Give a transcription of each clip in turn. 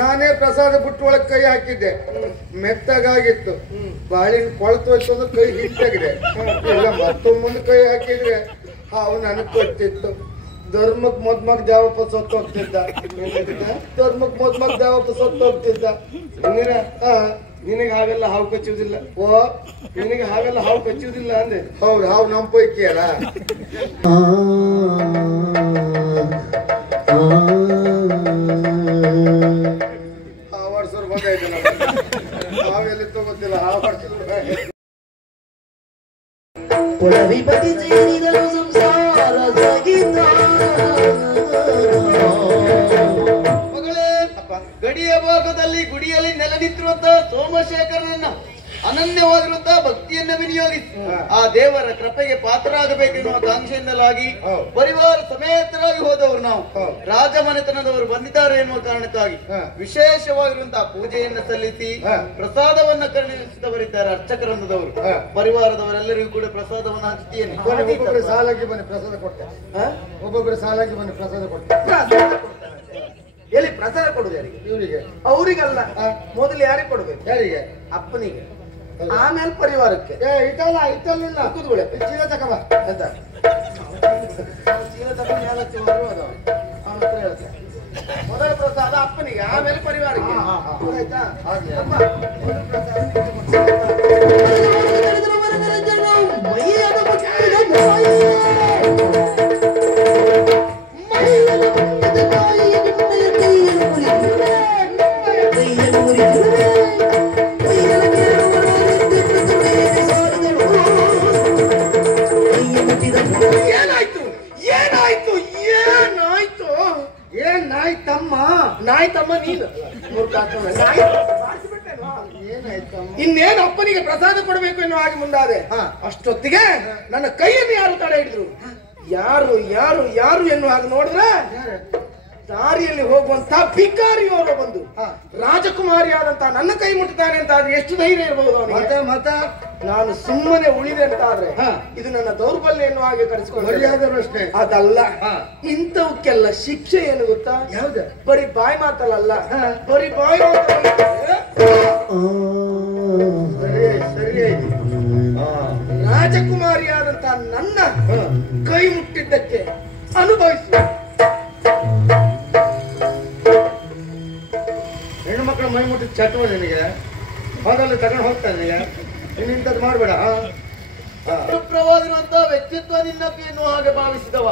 ನಾನೇ ಪ್ರಸಾದ ಬಿಟ್ಟು ಒಳಗೆ ಕೈ ಹಾಕಿದ್ದೆ, ಮೆತ್ತಗಾಗಿತ್ತು. ಬಾಳಿನ ಕೊಳತು ಹೋಯ್ತು ಅಂದ್ರೆ ಕೈ ಹಿಟ್ಟಾಗಿದೆ. ಇಲ್ಲ ಮತ್ತೊಮ್ಮೆ ಕೈ ಹಾಕಿದ್ರೆ ಹಾವು ನನಗ್ ಗೊತ್ತಿತ್ತು. ಧರ್ಮಕ್ ಮೊದ್ಮಗ್ ದೇವಪ್ಪ ಸತ್ತು ಹೋಗ್ತಿದ್ದ. ಧರ್ಮಕ್ ಮೊದ್ಮಗ್ ದೇವಪ್ಪ ಸತ್ತು ಹೋಗ್ತಿದ್ದ. ನಿನಗೆ ಹಾಗೆಲ್ಲ ಹಾವು ಕಚ್ಚುವುದಿಲ್ಲ. ಓ, ನಿನಗೆ ಹಾಗೆಲ್ಲ ಹಾವು ಕಚ್ಚುವುದಿಲ್ಲ ಅಂದೆ. ಹೌದು, ಹಾವು ನಮ್ಮ ಪೈಕಿ ಅಲ್ಲ. ಹಾವರ್ಸೋರು ಬಂದಾಯ್ತು. ಹಾವೆಲ್ಲಿ ತಗೋತಿಲ್ಲ, ಹಾವರ್ಸೋರು ಗಡಿಯ ಭಾಗದಲ್ಲಿ ಗುಡಿಯಲ್ಲಿ ನೆಲೆನಿಂತಿರುವಂತಹ ಸೋಮಶೇಖರನನ್ನ ಅನನ್ಯವಾಗಿರುವಂತಹ ಭಕ್ತಿಯನ್ನ ವಿನಿಯೋಗಿಸಿ ಆ ದೇವರ ಕೃಪೆಗೆ ಪಾತ್ರರಾಗಬೇಕೆನ್ನುವ ಕಾಂಕ್ಷೆಯಿಂದಲಾಗಿ ಪರಿವಾರ ಸಮೇತರಾಗಿ ಹೋದವರು ನಾವು. ರಾಜಮನೆತನದವರು ಬಂದಿದ್ದಾರೆ ಎನ್ನುವ ಕಾರಣಕ್ಕಾಗಿ ವಿಶೇಷವಾಗಿರುವಂತಹ ಪೂಜೆಯನ್ನು ಸಲ್ಲಿಸಿ ಪ್ರಸಾದವನ್ನ ಕರುಣಿಸಿದವರಿದ್ದಾರೆ ಅರ್ಚಕರಂದದವರು. ಪರಿವಾರದವರೆಲ್ಲರಿಗೂ ಕೂಡ ಪ್ರಸಾದವನ್ನು ಹಂಚ್ತಿಯೇನೆ. ಒಬ್ಬೊಬ್ಬರು ಸಾಲಾಗಿ ಬನ್ನಿ ಪ್ರಸಾದ ಕೊಡ್ತೇನೆ. ಒಬ್ಬೊಬ್ಬರು ಸಾಲಾಗಿ ಬನ್ನಿ ಪ್ರಸಾದ ಕೊಡ್ತೇನೆ. ಎಲ್ಲಿ ಪ್ರಸಾದ ಕೊಡುದು ಯಾರಿಗೆ? ಇವರಿಗೆ. ಅವರಿಗಲ್ಲ, ಮೊದಲು ಯಾರಿಗೆ ಕೊಡ್ಬೇಕು? ಯಾರಿಗೆ? ಅಪ್ಪನಿಗೆ, ಆಮೇಲೆ ಪರಿವಾರಕ್ಕೆ. ಇತ್ತಲ್ಲ ಕೂತ್ಕೊಳ್ಳೆ. ಚೀಲ ತಕಬ ಅಂತ ಚೀಲ ತಗೊಂಡು ಬರುವುದು ಅವನ ಹತ್ರ ಹೇಳ್ತಾರೆ. ಮೊದಲ ಪ್ರಸಾದ ಅಪ್ಪನಿಗೆ, ಆಮೇಲೆ ಪರಿವಾರಕ್ಕೆ. ಆಯ್ತಾ? ಮೊದಲ ಪ್ರಸಾದ ನಾಯ್ತಮ್ಮ ನೀನು ಇನ್ನೇನು ಅಪ್ಪನಿಗೆ ಪ್ರಸಾದ ಕೊಡಬೇಕು ಎನ್ನುವ ಹಾಗೆ ಮುಂದಾದೆ. ಅಷ್ಟೊತ್ತಿಗೆ ನನ್ನ ಕೈಯನ್ನು ಯಾರು ತಡೆ ಹಿಡಿದ್ರು. ಯಾರು ಯಾರು ಯಾರು ಎನ್ನುವ ಹಾಗೆ ನೋಡಿದ್ರೆ ದಾರಿಯಲ್ಲಿ ಹೋಗುವಂತ ಭಿಕಾರಿಯವರು ಬಂದು ರಾಜಕುಮಾರಿಯಾದಂತ ನನ್ನ ಕೈ ಮುಟ್ಟುತ್ತಾನೆ ಅಂತ ಆದ್ರೆ ಎಷ್ಟು ಧೈರ್ಯ ಇರಬಹುದು ಅವನಿಗೆ. ಮತ್ತೆ ನಾನು ಸುಮ್ಮನೆ ಉಳಿದೆ ಅಂತ ಆದ್ರೆ ಇದು ನನ್ನ ದೌರ್ಬಲ್ಯ ಎನ್ನುವ ಹಾಗೆ ಕರೆಸಿಕೊಂಡು ಅದಲ್ಲ. ಇಂಥವಕ್ಕೆಲ್ಲ ಶಿಕ್ಷೆ ಏನು ಗೊತ್ತಾ? ಯಾವ್ದು? ಬರೀ ಬಾಯಿ ಮಾತಲ್ಲ, ಬರೀ ಬಾಯಿ ಮಾತಲ್ಲ. ಸರಿ ರಾಜಕುಮಾರಿಯಾದಂತ ನನ್ನ ಕೈ ಮುಟ್ಟಿದ್ದಕ್ಕೆ ಅನುಭವಿಸಿ. ಹೆಣ್ಣು ಮಕ್ಕಳ ಮೈ ಮುಟ್ಟಿದ ಚಟುವ ನಿನಗೆ ಹೋದಲ್ಲಿ ತಗೊಂಡು ಹೋಗ್ತಾನೆ ನಿನಗೆ. ಇನ್ನಿಂತದ್ದು ಮಾಡಬೇಡ. ಪ್ರವಾಗಿರುವಂತಹ ವ್ಯಕ್ತಿತ್ವ ನಿನ್ನಕ್ಕೆ ಎನ್ನುವ ಹಾಗೆ ಭಾವಿಸಿದವ.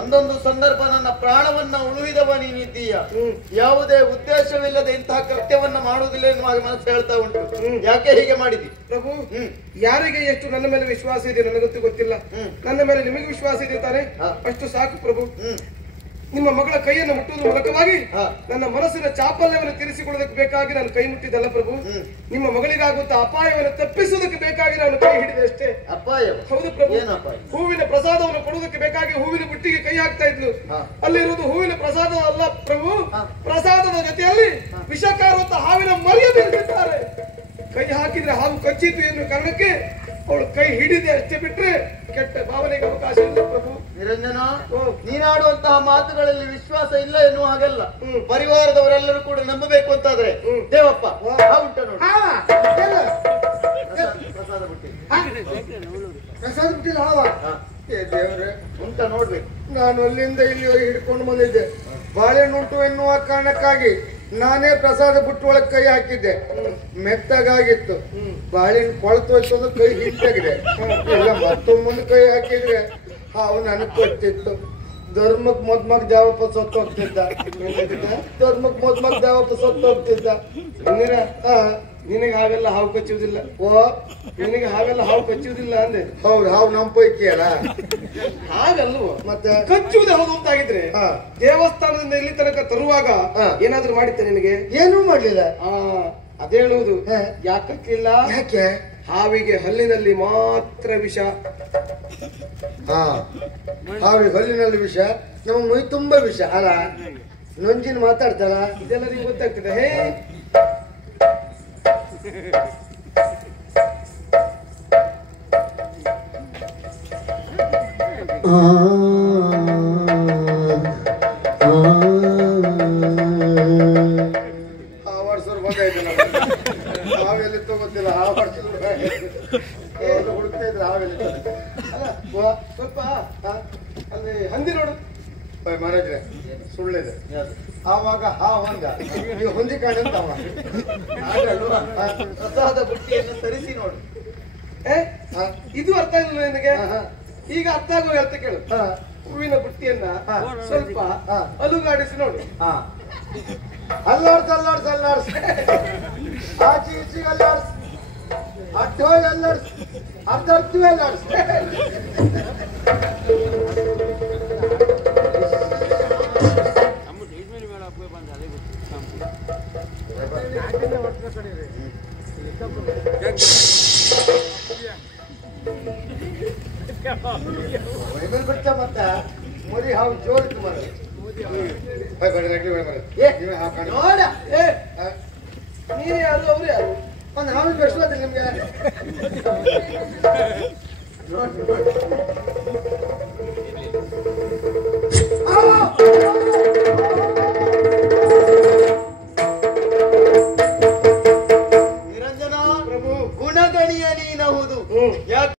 ಒಂದೊಂದು ಸಂದರ್ಭ ನನ್ನ ಪ್ರಾಣವನ್ನ ಉಳುವಿದವ ನೀನಿದ್ದೀಯ. ಯಾವುದೇ ಉದ್ದೇಶವಿಲ್ಲದೆ ಇಂತಹ ಕೃತ್ಯವನ್ನ ಮಾಡುವುದಿಲ್ಲ ಎನ್ನುವ ಹಾಗೆ ಮನಸ್ಸು ಹೇಳ್ತಾ ಉಂಟು. ಯಾಕೆ ಹೀಗೆ ಮಾಡಿದಿ ಪ್ರಭು? ಯಾರಿಗೆ ಎಷ್ಟು ನನ್ನ ಮೇಲೆ ವಿಶ್ವಾಸ ಇದೆ ನನಗಂತೂ ಗೊತ್ತಿಲ್ಲ. ನನ್ನ ಮೇಲೆ ನಿಮಗೆ ವಿಶ್ವಾಸ ಇದೆ ತಾನೆ? ಅಷ್ಟು ಸಾಕು ಪ್ರಭು. ನಿಮ್ಮ ಮಗಳ ಕೈಯನ್ನು ಮುಟ್ಟುವುದರ ಮೂಲಕವಾಗಿ ನನ್ನ ಮನಸ್ಸಿನ ಚಾಪಲ್ಯವನ್ನು ತೀರಿಸಿಕೊಳ್ಳೋದಕ್ಕೆ ಬೇಕಾಗಿ ನಾನು ಕೈ ಮುಟ್ಟಿದ್ದಲ್ಲ ಪ್ರಭು. ನಿಮ್ಮ ಮಗಳಿಗಾಗುವಂತಹ ಅಪಾಯವನ್ನು ತಪ್ಪಿಸುವುದಕ್ಕೆ ಬೇಕಾಗಿ ನಾನು ಕೈ ಹಿಡಿದೆ ಅಷ್ಟೇ. ಅಪಾಯ? ಹೌದು ಪ್ರಭು. ಹೂವಿನ ಪ್ರಸಾದವನ್ನು ಕೊಡುವುದಕ್ಕೆ ಬೇಕಾಗಿ ಹೂವಿನ ಬುಟ್ಟಿಗೆ ಕೈ ಹಾಕ್ತಾ ಇದ್ಲು. ಅಲ್ಲಿರುವುದು ಹೂವಿನ ಪ್ರಸಾದ ಅಲ್ಲ ಪ್ರಭು. ಪ್ರಸಾದದ ಜೊತೆಯಲ್ಲಿ ವಿಷಕಾರುವಂತ ಹಾವಿನ ಮರಿಯನ್ನು ಇಟ್ಟಿದ್ದಾರೆ. ಕೈ ಹಾಕಿದ್ರೆ ಹಾವು ಕಚ್ಚಿತು ಎನ್ನುವ ಕಾರಣಕ್ಕೆ ಅವಳು ಕೈ ಹಿಡಿದೆ ಅಷ್ಟೇ, ಬಿಟ್ರೆ ಕೆಟ್ಟ ಭಾವನೆಗೆ ಅವಕಾಶ ಇಲ್ಲ ಪ್ರಭು. ನಿರಂಜನ, ನೀನಾಡುವಂತಹ ಮಾತುಗಳಲ್ಲಿ ವಿಶ್ವಾಸ ಇಲ್ಲ ಎನ್ನುವ ಹಾಗೆಲ್ಲ. ಪರಿವಾರದವರೆಲ್ಲರೂ ಕೂಡ ನಂಬಬೇಕು ಅಂತಾದ್ರೆ ದೇವಪ್ಪ ಉಂಟ ನೋಡಿ. ಪ್ರಸಾದ ಬುಟ್ಟಿ ಹಾವ ದೇವ್ರೆ ಉಂಟ ನೋಡ್ಬೇಕು. ನಾನು ಅಲ್ಲಿಂದ ಇಲ್ಲಿವರೆಗೆ ಹಿಡ್ಕೊಂಡು ಬಂದಿದ್ದೆ. ಬಾಳೆಹಣ್ಣುಂಟು ಎನ್ನುವ ಕಾರಣಕ್ಕಾಗಿ ನಾನೇ ಪ್ರಸಾದ ಬಿಟ್ಟು ಒಳಗೆ ಕೈ ಹಾಕಿದ್ದೆ, ಮೆತ್ತಗಾಗಿತ್ತು. ಬಾಳಿನ ಕೊಳತು ಹೋಯ್ತು ಅಂದ್ರೆ ಕೈ ಹಿಟ್ಟಾಗಿದೆ. ಇಲ್ಲ ಮತ್ತೊಮ್ಮೆ ಕೈ ಹಾಕಿದ್ರೆ ಹಾವು ನನಗ್ ಗೊತ್ತಿತ್ತು. ಧರ್ಮಕ್ ಮೊದ್ಮಗ್ ದೇವಪ್ಪ ಸತ್ತು ಹೋಗ್ತಿದ್ದ. ಧರ್ಮಕ್ ಮೊದ್ಮಗ್ ದೇವಪ್ಪ ಸತ್ತು ಹೋಗ್ತಿದ್ದ. ನಿನಗೆ ಹಾಗೆಲ್ಲ ಹಾವು ಕಚ್ಚುವುದಿಲ್ಲ. ಓ, ನಿನಗೆ ಹಾಗೆಲ್ಲ ಹಾವು ಕಚ್ಚುವುದಿಲ್ಲ ಅಂದೆ. ಹೌದು, ಹಾವು ನಮ್ಮ ಪೈಕಿ ಅಲ್ಲ. ಹಾಗಲ್ವ? ಮತ್ತೆ ಕಚ್ಚುವುದೇ ಹೌದು ಅಂತಾಗಿದ್ರೆ ದೇವಸ್ಥಾನದಿಂದ ಇಲ್ಲಿ ತನಕ ತರುವಾಗ ಏನಾದ್ರೂ ಮಾಡಿತ್ತೆ ನಿನಗೆ? ಏನೂ ಮಾಡ್ಲಿಲ್ಲ. ಅದೇ ಹೇಳುವುದು. ಯಾಕೆ ಕಚ್ಚಲಿಲ್ಲ? ಯಾಕೆ? ಹಾವಿಗೆ ಹಲ್ಲಿನಲ್ಲಿ ಮಾತ್ರ ವಿಷ. ಹಾವಿಗೆ ಹಲ್ಲಿನಲ್ಲಿ ವಿಷ, ನಮ್ಮ ಮೈ ತುಂಬಾ ವಿಷ ಅಲ್ಲ. ನೊಂಜಿನ ಮಾತಾಡ್ತಾಳ. ಇದೆಲ್ಲ ನಿಮ್ಗೆ ಗೊತ್ತಾಗ್ತದೆ. ಹೇ ಬಂದಾಯ್ತು ಹಾವೆಲ್ಲಿತ್ತೋ ಗೊತ್ತಿಲ್ಲ ಹಾವು ಹುಡುಕ್ತಾ ಇದ್ರೆ ಹಾವೆಲ್ಲಿ ಅಲ್ಲ ಸ್ವಲ್ಪ ಅಲ್ಲಿ ಹಂದಿ ನೋಡು ಮಹಾರಾಜ್ರೆ ಸುಳ್ಳಿದೆ ಆವಾಗ ಹಾವಂದ ನೀವು ಹೊಂದಿಕೊಂಡಂತ ಅವ ಪ್ರಸಾದ ಬುಟ್ಟಿಯನ್ನು ಸರಿಸಿ ನೋಡು. ಇದು ಅರ್ಥ ಇಲ್ಲ ನಿನಗೆ. ಈಗ ಅರ್ಥ ಆಗುವ ಅಂತ ಕೇಳು. ಹೂವಿನ ಬುಟ್ಟಿಯನ್ನ ಸ್ವಲ್ಪ ಅಲುಗಾಡಿಸಿ ನೋಡು. ಅಲ್ಲಾಡ್ಸ್ ಅಲ್ಲಾಡ್ಸ್ ಅಲ್ಲಾಡ್ಸ್ ಆಚೆ ಈಚೆಗೆ ಅಲ್ಲಾಡ್ಸ್ ಅಡ್ಡೋಗಿ ಅಲ್ಲಾಡ್ಸ್ ಅರ್ಧರ್ತೀವಿ ಅಲ್ಲಾಡ್ಸ್ ಬಿಡ್ತ ಮತ್ತ ಮುರಿ ಹಾವು ಜೋರಿತ್ತು ಮರ ನೋಡ ನೀನು ಯಾರು ಅವ್ರು ಯಾರು? ಒಂದು ಹಾವಿನ ಬೆಳೆಸೋದಿಲ್ಲ ನಿಮ್ಗೆ ನಿರಂಜನ ಪ್ರಭು ಗುಣಗಣಿಯ ನೀನಹುದು.